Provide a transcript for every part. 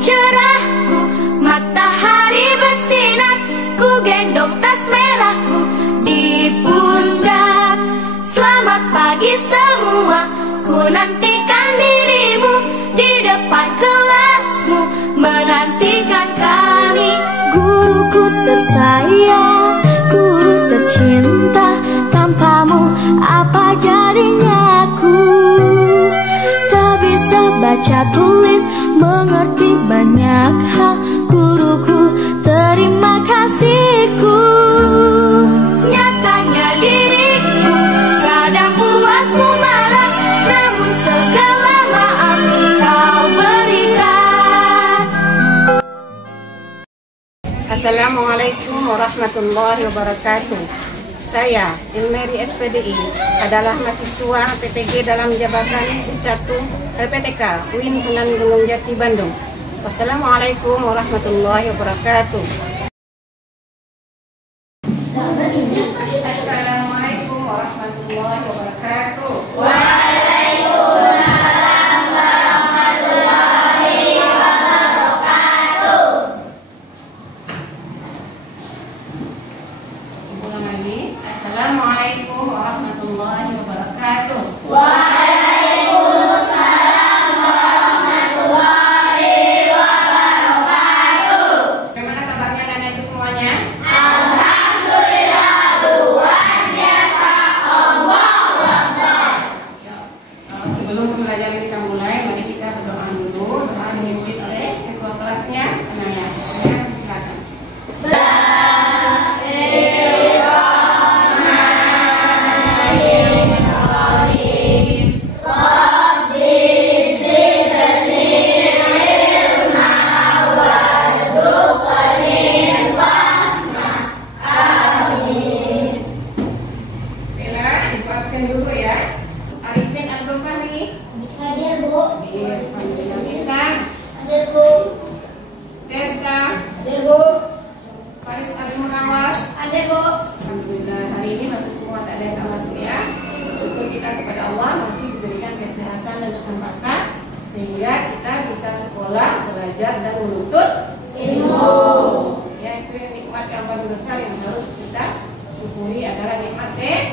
cerahku, matahari bersinar, ku gendong tas merahku di pundak. Selamat pagi semua, ku nantikan dirimu di depan kelasmu, menantikan kami. Guruku tersayang, guru tercinta, tanpamu apa jadinya aku? Tak bisa baca tulis, mengerti banyak hal. Guruku, terima kasihku. Nyatanya diriku kadang buatmu marah, namun segala maaf kau berikan. Assalamualaikum warahmatullahi wabarakatuh. Saya, Ilmeri SPDI, adalah mahasiswa PTG dalam jabatan D1 LPTK UIN Sunan Gunung Jati, Bandung. Wassalamualaikum warahmatullahi wabarakatuh. Assalamualaikum warahmatullahi wabarakatuh. Waalaikumsalam warahmatullahi wabarakatuh. Ulang lagi. Assalamualaikum warahmatullahi wabarakatuh. Waalaikumsalam warahmatullahi wabarakatuh. Bagaimana kabarnya anak itu semuanya? Alhamdulillah, luar biasa. Allahu Akbar. Sebelum pembelajaran kita mulai, mari kita berdoa dulu. Doa dipimpin oleh ketua kelasnya, Anaya. Silakan. Bella, ibu absen dulu ya. Arifin Abdul Fahri. Hadir, Bu. Alhamdulillah. Bintang. Hadir, Bu. Desta. Hadir, Bu. Faris Ali Munawar. Hadir, Bu. Alhamdulillah, hari ini masih semua tak ada yang tak masuk ya. Bersyukur kita kepada Allah masih diberikan kesehatan dan kesempatan sehingga kita bisa sekolah, belajar dan menuntut Ilmu. Ya, itu yang nikmat yang paling besar yang harus kita syukuri adalah nikmat sehat.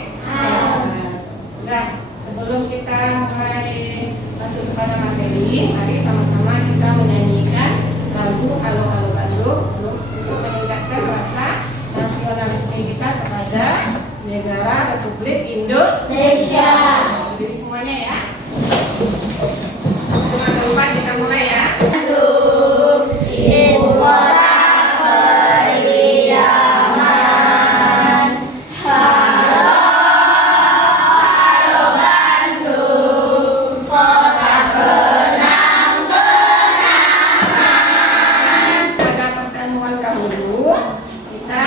Nah, sebelum kita mulai masuk kepada materi, mari sama-sama kita menyanyikan lagu Halo Halo Bandung untuk meningkatkan rasa nasionalisme kita kepada negara Republik Indonesia. Jadi semuanya ya. Cuma keempat kita mulai ya. Ibu kota Periaman. Halo, halo Bandung, kota kenang-kenangan. Pada pertemuan dahulu kita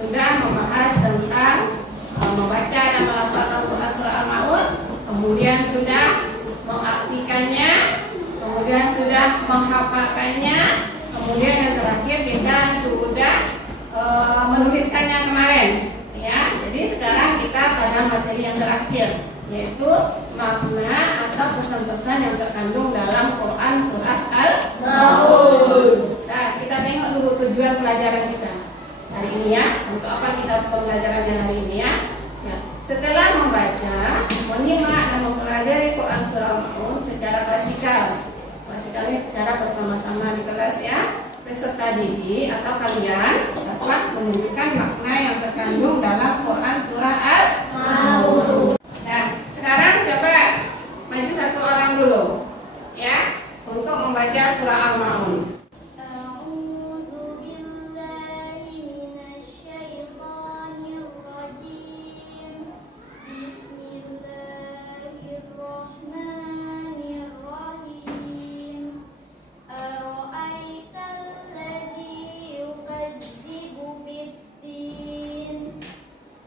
sudah membahas tentang membaca dan melafalkan Al-Quran surah Al-Maun, kemudian sudah mengartikannya, kemudian sudah menghafalkannya, kemudian yang terakhir kita sudah menuliskannya kemarin ya. Jadi sekarang kita pada materi yang terakhir, yaitu makna atau pesan-pesan yang terkandung dalam Quran surah Al-Maun. Nah, kita tengok dulu tujuan pelajaran kita hari ini ya. Untuk apa kita pembelajarannya hari ini ya? Ya, setelah membaca, menyimak dan mempelajari Quran surah Al-Maun secara klasikal ini secara bersama-sama di kelas ya, peserta didik atau kalian dapat menunjukkan makna yang terkandung dalam Quran surah Al-Maun. Nah, sekarang coba maju satu orang dulu ya untuk membaca surah Al-Maun.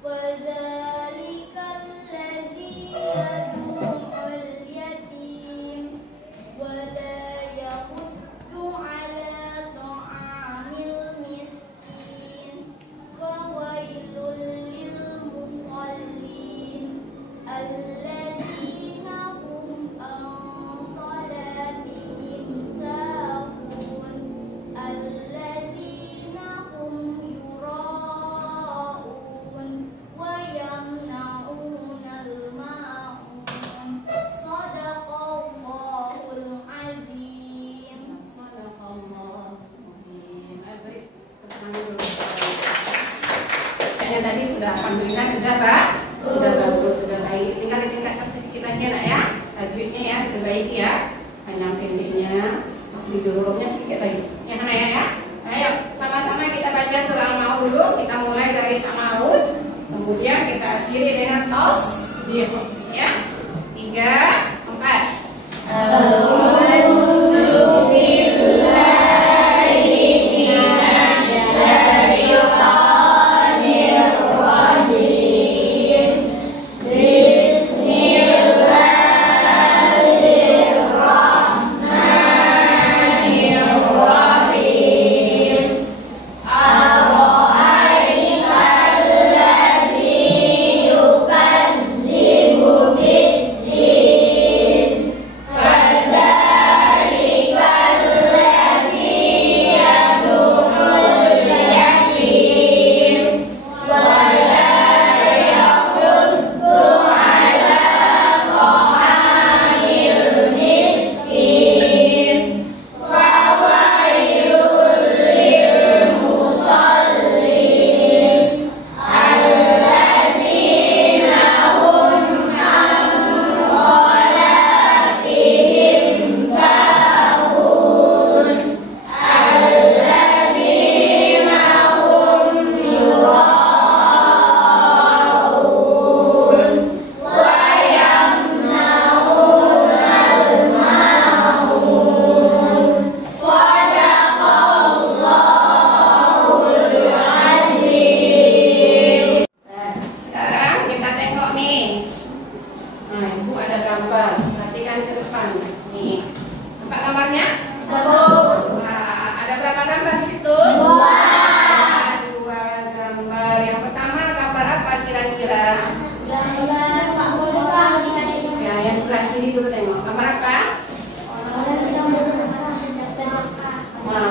وذلك tadi sudah alhamdulillah sudah Pak, sudah bagus, sudah baik. Tinggal ditingkatkan sedikit lagi nak ya, tajwidnya ya diperbaiki ya, panjang pendeknya, didorongnya sedikit lagi. Ya kan ya? Ayo sama-sama kita baca surah Al-Ma'un dulu. Kita mulai dari Ta'awuz, kemudian kita akhiri dengan Tasbih. Ya, 3, 4.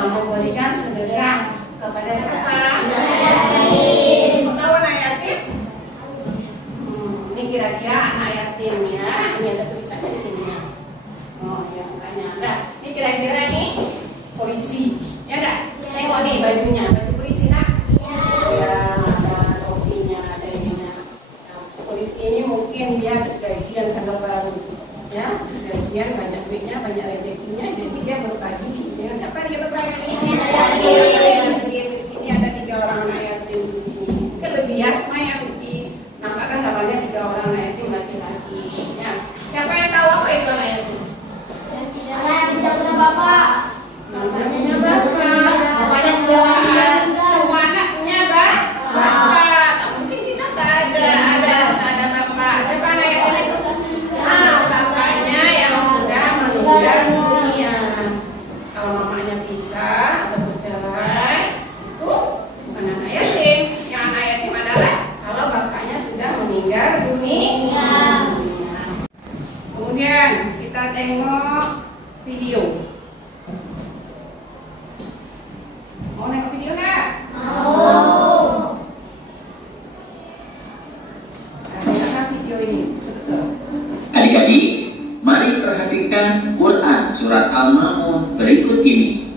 Memberikan sedekah kepada siapa? Tahu anak yatim? Ini kira-kira anak yatim ya. Ini ada tulisannya di sini ya. Oh ya, makanya ada. Ini kira-kira nih polisi, ya enggak? Tengok nih bajunya, baju polisi nak? Ya, ada topinya, ada ininya. Nah, polisi ini mungkin dia habis gajian tanggal baru, ya, habis gajian banyak duitnya, banyak rezekinya, jadi dia berbagi. Dengan siapa dia berbagi? Di sini ada 3 orang anak yatim di sini. Kelebihan yang dinampakkan gambarnya 3 orang anak yatim laki-laki. Ya. Siapa yang tahu apa itu anak yatim? Yang tidak punya bapak. Bapaknya punya bapak. Bapaknya sudah meninggal. Semua anak punya bapak. Nah, mungkin kita tak ada bapak. Siapa anak yatim itu? Bapaknya yang sudah meninggal dunia. Kalau mamanya pisah atau bercerai, itu bukan anak yatim. Yang anak yatim adalah kalau bapaknya sudah meninggal dunia. Kemudian kita tengok video. Mau nengok video nggak? Mau. Nah, video ini. Betul. Adik-adik, mari perhatikan Quran surat Al-Ma'un berikut ini.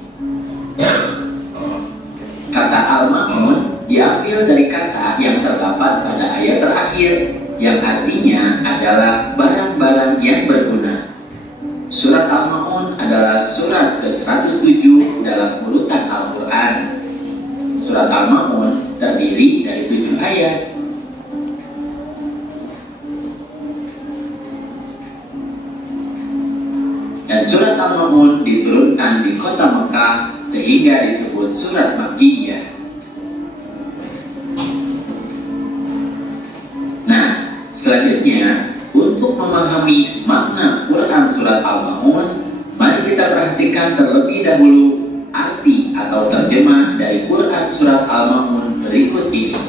Kata Al-Ma'un diambil dari kata yang terdapat pada ayat terakhir, yang artinya adalah barang-barang yang berguna. Surat Al-Ma'un adalah surat ke-107 dalam urutan Al-Quran. Surat Al-Ma'un terdiri dari 7 ayat. Dan surat Al-Ma'un diturunkan di kota Mekah sehingga disebut surat Makkiyah. Nah, selanjutnya untuk memahami makna Quran surat Al-Ma'un, mari kita perhatikan terlebih dahulu arti atau terjemah dari Quran surat Al-Ma'un berikut ini.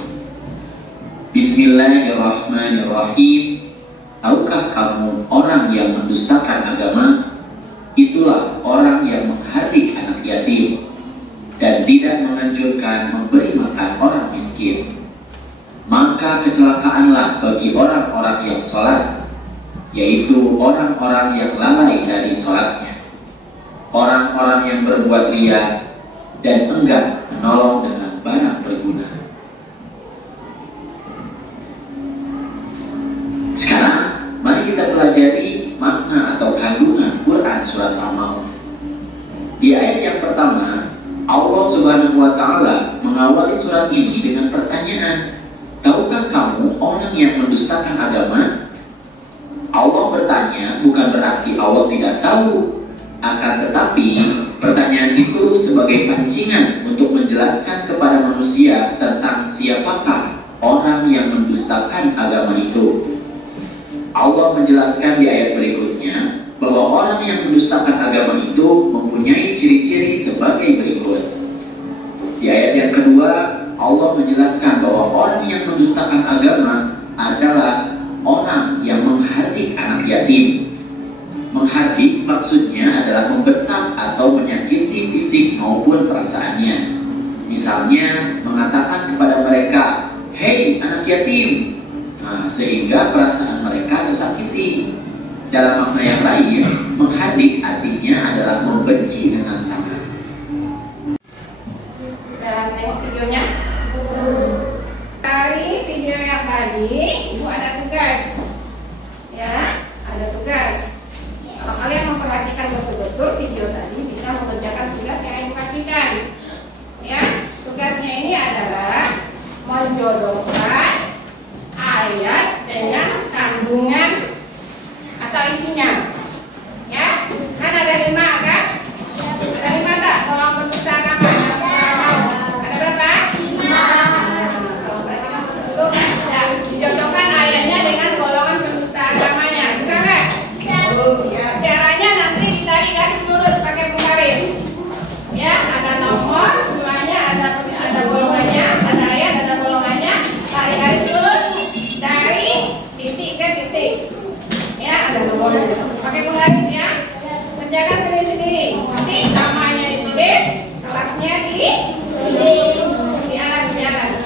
Bismillahirrahmanirrahim. Tahukah kamu orang yang mendustakan agama? Itulah orang yang menghardik anak yatim dan tidak menganjurkan memberi makan orang miskin. Maka kecelakaanlah bagi orang-orang yang sholat, yaitu orang-orang yang lalai dari sholatnya, orang-orang yang berbuat riya dan enggan menolong dengan barang berguna. Subhanahu wa Ta'ala mengawali surat ini dengan pertanyaan, tahukah kamu orang yang mendustakan agama? Allah bertanya bukan berarti Allah tidak tahu, akan tetapi pertanyaan itu sebagai pancingan untuk menjelaskan kepada manusia tentang siapakah orang yang mendustakan agama itu. Allah menjelaskan di ayat berikutnya bahwa orang yang mendustakan agama itu mempunyai ciri-ciri sebagai berikut. Di ayat yang kedua, Allah menjelaskan bahwa orang yang mendustakan agama adalah orang yang menghardik anak yatim. Menghardik maksudnya adalah membentak atau menyakiti fisik maupun perasaannya. Misalnya mengatakan kepada mereka, "Hei anak yatim," sehingga perasaan mereka tersakiti. Dalam makna yang lain, menghardik artinya adalah membenci dengan sangat. Dan tengok videonya. Dari video yang tadi, Ibu ada tugas. Ya, ada tugas. Kalau kalian memperhatikan betul-betul video tadi, bisa mengerjakan tugas yang Ibu kasihkan. Ya, tugasnya ini adalah menjodohkan ayat dengan kandungan atau isinya. Ya, kan ada 5 kan? Ada 5 tak? Tolong berputar agama. Ada berapa? 5. Kalau mereka betul, ya, dijodohkan ayatnya dengan golongan pendusta agamanya. Bisa nggak? Ya, caranya nanti ditarik garis lurus pakai penggaris. Ya, ada nomor, sebelahnya ada golongannya, ada ayat, ada golongannya. Tarik garis lurus dari titik ke titik. Ya, ada nomornya. Pakai penggaris ya. Kerjakan sendiri-sendiri. Nanti namanya ditulis, kelasnya di alas.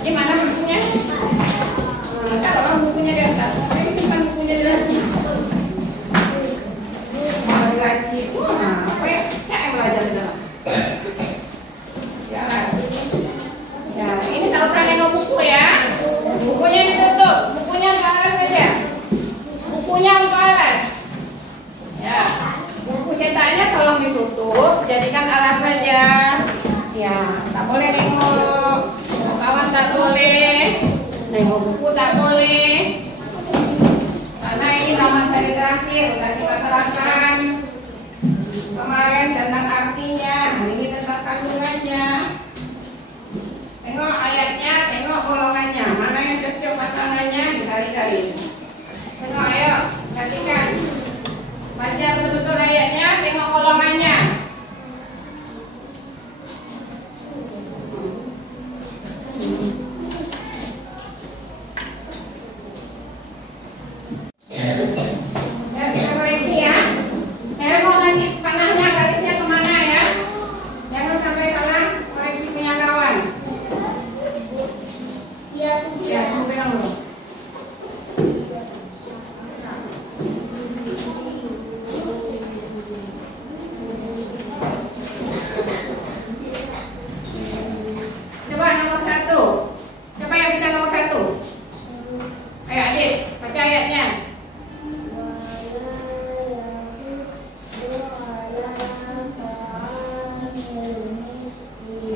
Di mana bukunya? Nah, kalau bukunya di atas, tapi simpan bukunya di laci. Di laci. Wah, apa ya? Cak yang belajar di dalam. Di alas. Ya, ini tak usah nengok buku ya. Bukunya ditutup. Bukunya ke alas saja. Bukunya ke alas. Ya, buku cetaknya tolong ditutup. Jadikan alas saja. Ya, tak boleh nengok. Kawan tak boleh. Nengok buku tak boleh. Karena ini halaman dari terakhir. Sudah kita terangkan kemarin tentang artinya. Hari ini tentang kandungannya. Tengok ayatnya, tengok golongannya. Mana yang cocok pasangannya, ditarik garis. Tengok, ayo, perhatikan. Baca betul-betul ayatnya, tengok golongannya. Ya, bisa koreksi ya. Tengok nanti panahnya, garisnya kemana ya. Jangan sampai salah koreksi punya kawan. Ya, kamu pegang dulu. Coba nomor 1. Siapa yang bisa nomor 1? Ayo adik, baca ayatnya.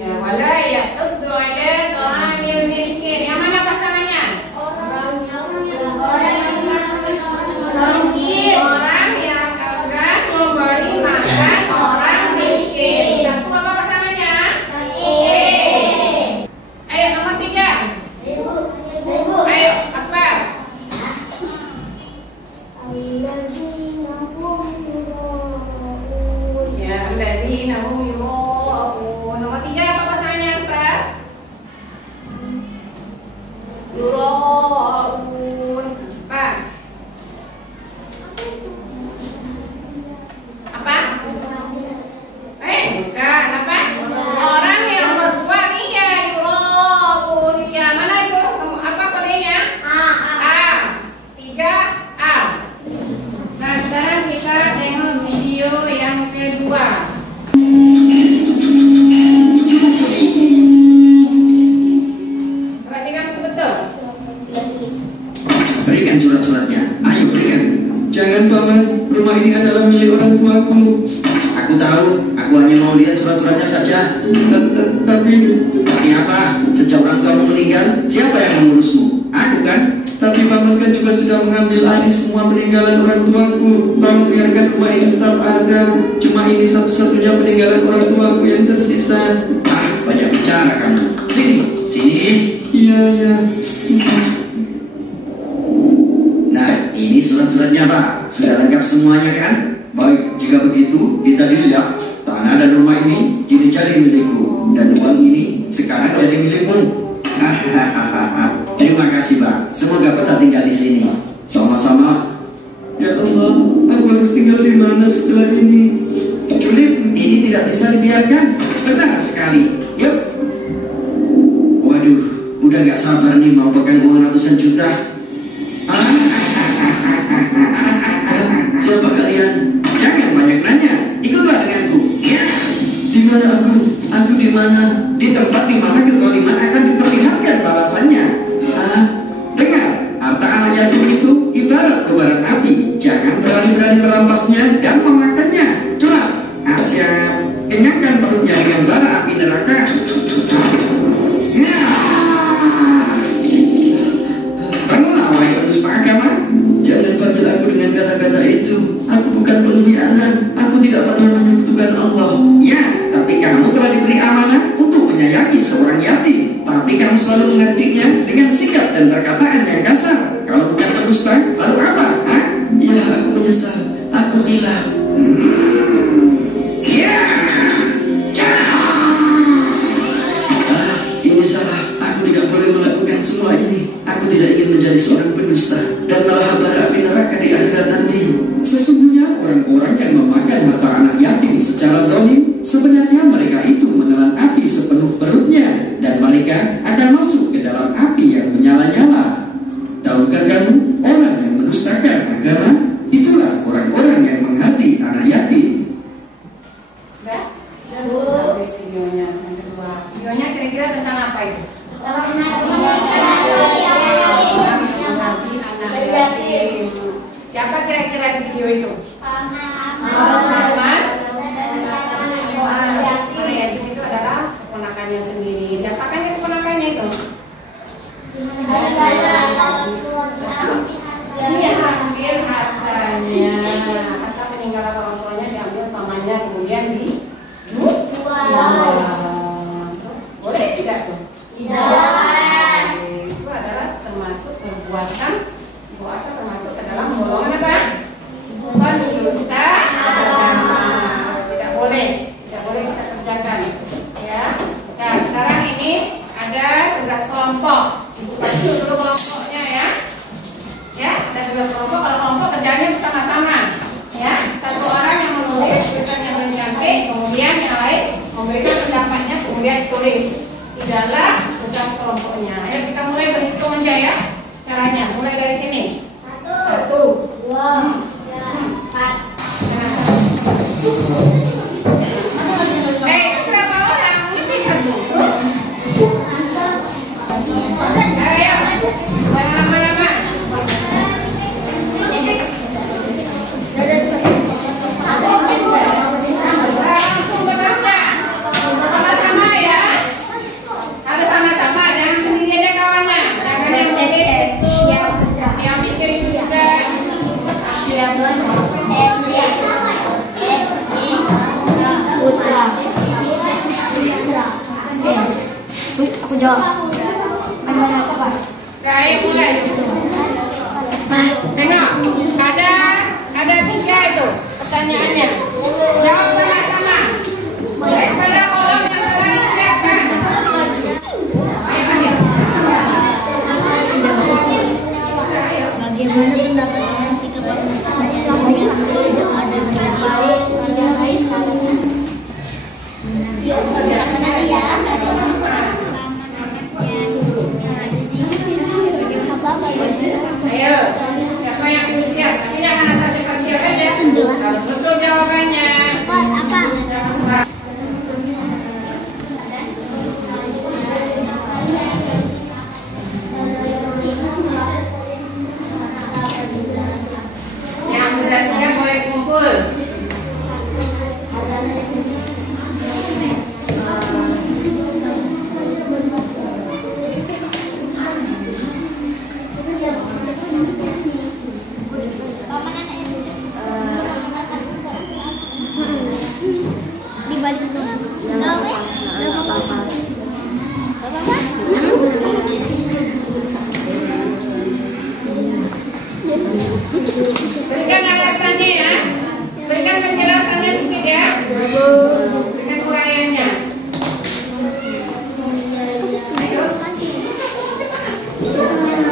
Ya, wala ya'uddu ala ta'amil miskin. Yang mana pasangannya? Orang yang akan memberi makan orang miskin. Satu apa pasangannya? Ayo nomor 3. Ayo apa? Ya, alladzina hum yura'un. Nomor 3 apa pasangannya apa? Yura'un. Apa? Apa? Bukan. Apa? Orang yang berbuat iya, yura'un. Ya, mana itu? Apa kodenya? A. 3A. Nah, sekarang kita tengok video yang kedua. Perhatikan betul-betul. Berikan surat-suratnya. Ayo berikan. Jangan paman, rumah ini adalah milik orang tuaku. Aku tahu, aku Aku hanya mau lihat surat-suratnya saja. Tapi apa? Sejak orang tuamu meninggal, siapa yang mengurusmu? Aku kan? Tapi paman kan juga sudah mengambil alih semua peninggalan orang tuaku. Tolong biarkan rumah ini tetap ada. Cuma ini satu-satunya peninggalan orang tuaku yang tersisa. Banyak bicara kamu. Sini, sini. Iya. Nah, ini surat-suratnya, Pak. Sudah lengkap semuanya kan? Baik, jika begitu, kita dilihat tanah dan rumah ini kini jadi milikku, dan uang ini sekarang jadi milikmu. Terima kasih, Pak. Semoga betah tinggal di sini. Sama-sama. Ya Allah, aku harus tinggal di mana setelah ini? Julip, ini tidak bisa dibiarkan. Benar sekali. Yuk. Waduh, udah gak sabar nih mau pegang uang ratusan juta. Siapa kalian? Jangan banyak nanya. Ikutlah denganku. Ya. Di mana aku? Aku di mana? Di tempat di mana kezaliman akan diperlihatkan balasannya. Dengar, harta anak yatim itu ibarat kobaran api. Jangan berani-berani merampasnya dan memakannya. Curah, Asia, kenyangkan perutnya dengan bara api neraka. Bangunlah, wahai pendusta agama. Jangan panggil aku dengan kata-kata itu. Aku bukan pengkhianat. Aku tidak pernah menyekutukan Allah. Ya, tapi kamu telah diberi amanah untuk menyayangi seorang yatim. Tapi kamu selalu mengediknya dengan sikap dan perkataan yang kasar. Kalau bukan pendusta, lalu apa? Hah? Ya, aku menyesal. Aku hilang. Ya. Ini salah. Aku tidak boleh melakukan semua ini. Aku tidak ingin menjadi seorang pendusta dan malah bara api neraka di akhirat nanti. Sesungguhnya orang-orang yang memakan harta anak yatim secara zalim, sebenarnya mereka itu menelan api sepenuh perutnya, dan mereka akan masuk ke dalam api yang menyala-nyala. Tahukah kamu, orang yang mendustakan agama, itulah orang-orang yang menghardi anak yatim. Habis videonya yang kedua. Videonya kira-kira tentang apa itu? Siapa kira-kira di video itu? Paman. Yatim itu adalah keponakannya sendiri. Siapakah keponakannya itu? Dia ambil hartanya. Harta peninggalan orang tuanya diambil pamannya, kemudian boleh tidak tuh? Tidak. Itu adalah termasuk perbuatan termasuk ke dalam golongan apa? Pendusta agama. Tidak boleh kita kerjakan. Ya. Nah, sekarang ini ada tugas kelompok. Ibu bagi dulu kelompoknya ya. Ya, ada tugas kelompok. Kalau kelompok kerjanya bersama-sama. Ya, satu orang yang menulis tulisan yang paling cantik, kemudian yang lain memberikan pendapatnya, kemudian ditulis di dalam tugas kelompoknya. Ayo kita mulai berhitung aja ya. Caranya mulai dari sini. 1, 2, 3, 4. Berapa orang? Lebih 1. Ayo, jangan lama-lama. Langsung bekerja. Sama-sama ya. Harus sama-sama, jangan sendiri aja kawannya. Jangan yang tulis. Yang mikir juga. Putra. Aku jawab. Mana apa, Pak? Ayo mulai. Tengok, ada 3 itu pertanyaannya. Jawab sama-sama. Tulis pada kolom yang telah disiapkan. Bagaimana pendapat dengan sikap pertanyaan yang ada Ayo, siapa yang belum siap? Tapi jangan asal cepat siap aja. Harus betul jawabannya. apa? Yang sudah siap boleh kumpul. Berikan alasannya ya. Berikan penjelasannya sedikit ya. Berikan uraiannya.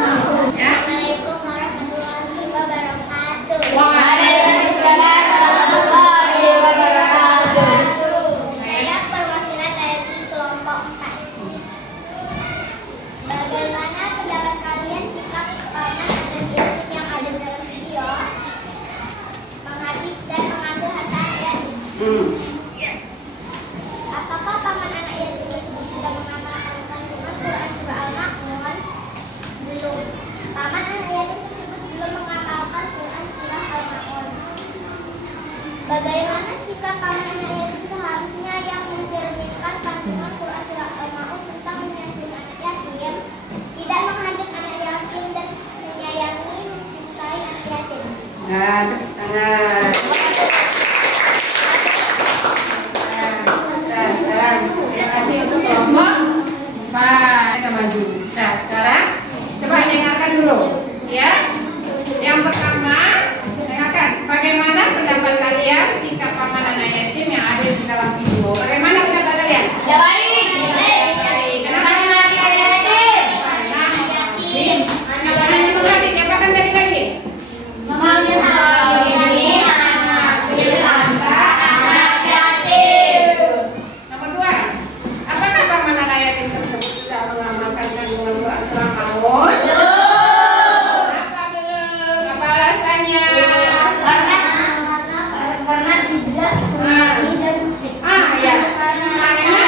Assalamualaikum warahmatullahi wabarakatuh. Waalaikumsalam warahmatullahi wabarakatuh. Saya perwakilan dari kelompok 4. Bagaimana pendapat kalian sikap paman dan yatim yang ada dalam video? Mengadil dan mengambil harta anak yatim. Apakah paman anak yatim tersebut sudah mengamalkan kandungan Quran surah Al-Ma'un? Belum. Paman anak yatim tersebut belum mengamalkan Quran surah Al-Ma'un. Bagaimana sikap paman anak yatim seharusnya yang mencerminkan kandungan Quran surah Al-Ma'un tentang menyayangi anak yatim, tidak menghadir anak yatim dan menyayangi mencintai anak yatim. Nah, tepuk tangan. Nah, sekarang terima kasih untuk kelompok 4. Kita maju. Nah, sekarang coba dengarkan dulu, ya. Yang pertama, dengarkan bagaimana pendapat kalian sikap paman anak yatim yang ada di dalam video. Bagaimana pendapat kalian? Ya baik. Kenapa? Anak yatim. Kalau hanya mengadik, apa kan tadi lagi? Menyayangi anak yatim. Nomor 2, apakah paman anak yatim tersebut sudah mengamalkan kandungan Quran surah Al-Ma'un? Kenapa belum? Apa alasannya? Karena tidak Ya. Karena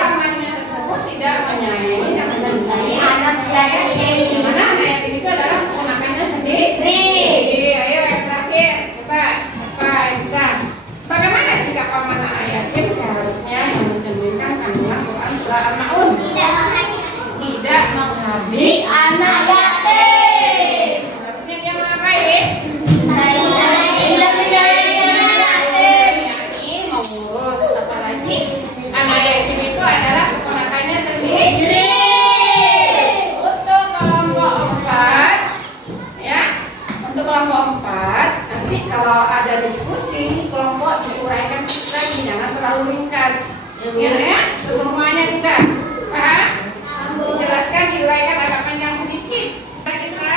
pamannya tersebut tidak menyayangi dan mencintai anak yatim. Dimana anak yatim itu adalah keponakannya sendiri. Ayo yang terakhir, coba siapa yang bisa? Bagaimana sikap paman anak yatim seharusnya yang mencerminkan kandungan Quran surah Al-Ma'un? Tidak menghadir. Tidak menghabis anak yatim. Seharusnya dia mengapain? Tidak menyayangi anak yatim. Ini mengurus, apalagi anak yatim itu adalah keponakannya sendiri. Untuk kelompok 4, ya, untuk kelompok 4, nanti kalau ada diskusi kelompok diuraikan sedikit lagi, jangan terlalu ringkas, ya, semuanya juga, paham? Dijelaskan, diuraikan agak panjang sedikit. Kita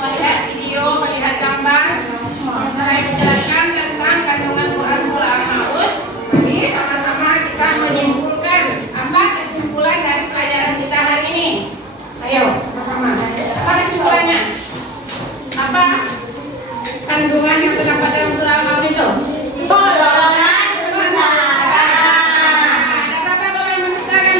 melihat video, melihat gambar, saya menjelaskan tentang kandungan Quran surah Al-Ma'un. Mari sama-sama kita menyimpulkan apa kesimpulan dari pelajaran kita hari ini. Ayo sama-sama. Apa kesimpulannya? Apa kandungan yang terdapat dalam surah Al-Ma'un itu? Golongan mendustakan. Ada berapa golongan mendustakan?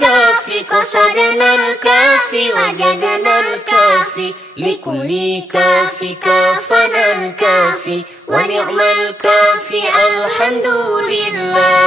الكافي قصدنا الكافي وجدنا الكافي لكل كافي كافنا الكافي ونعم الكافي الحمد لله.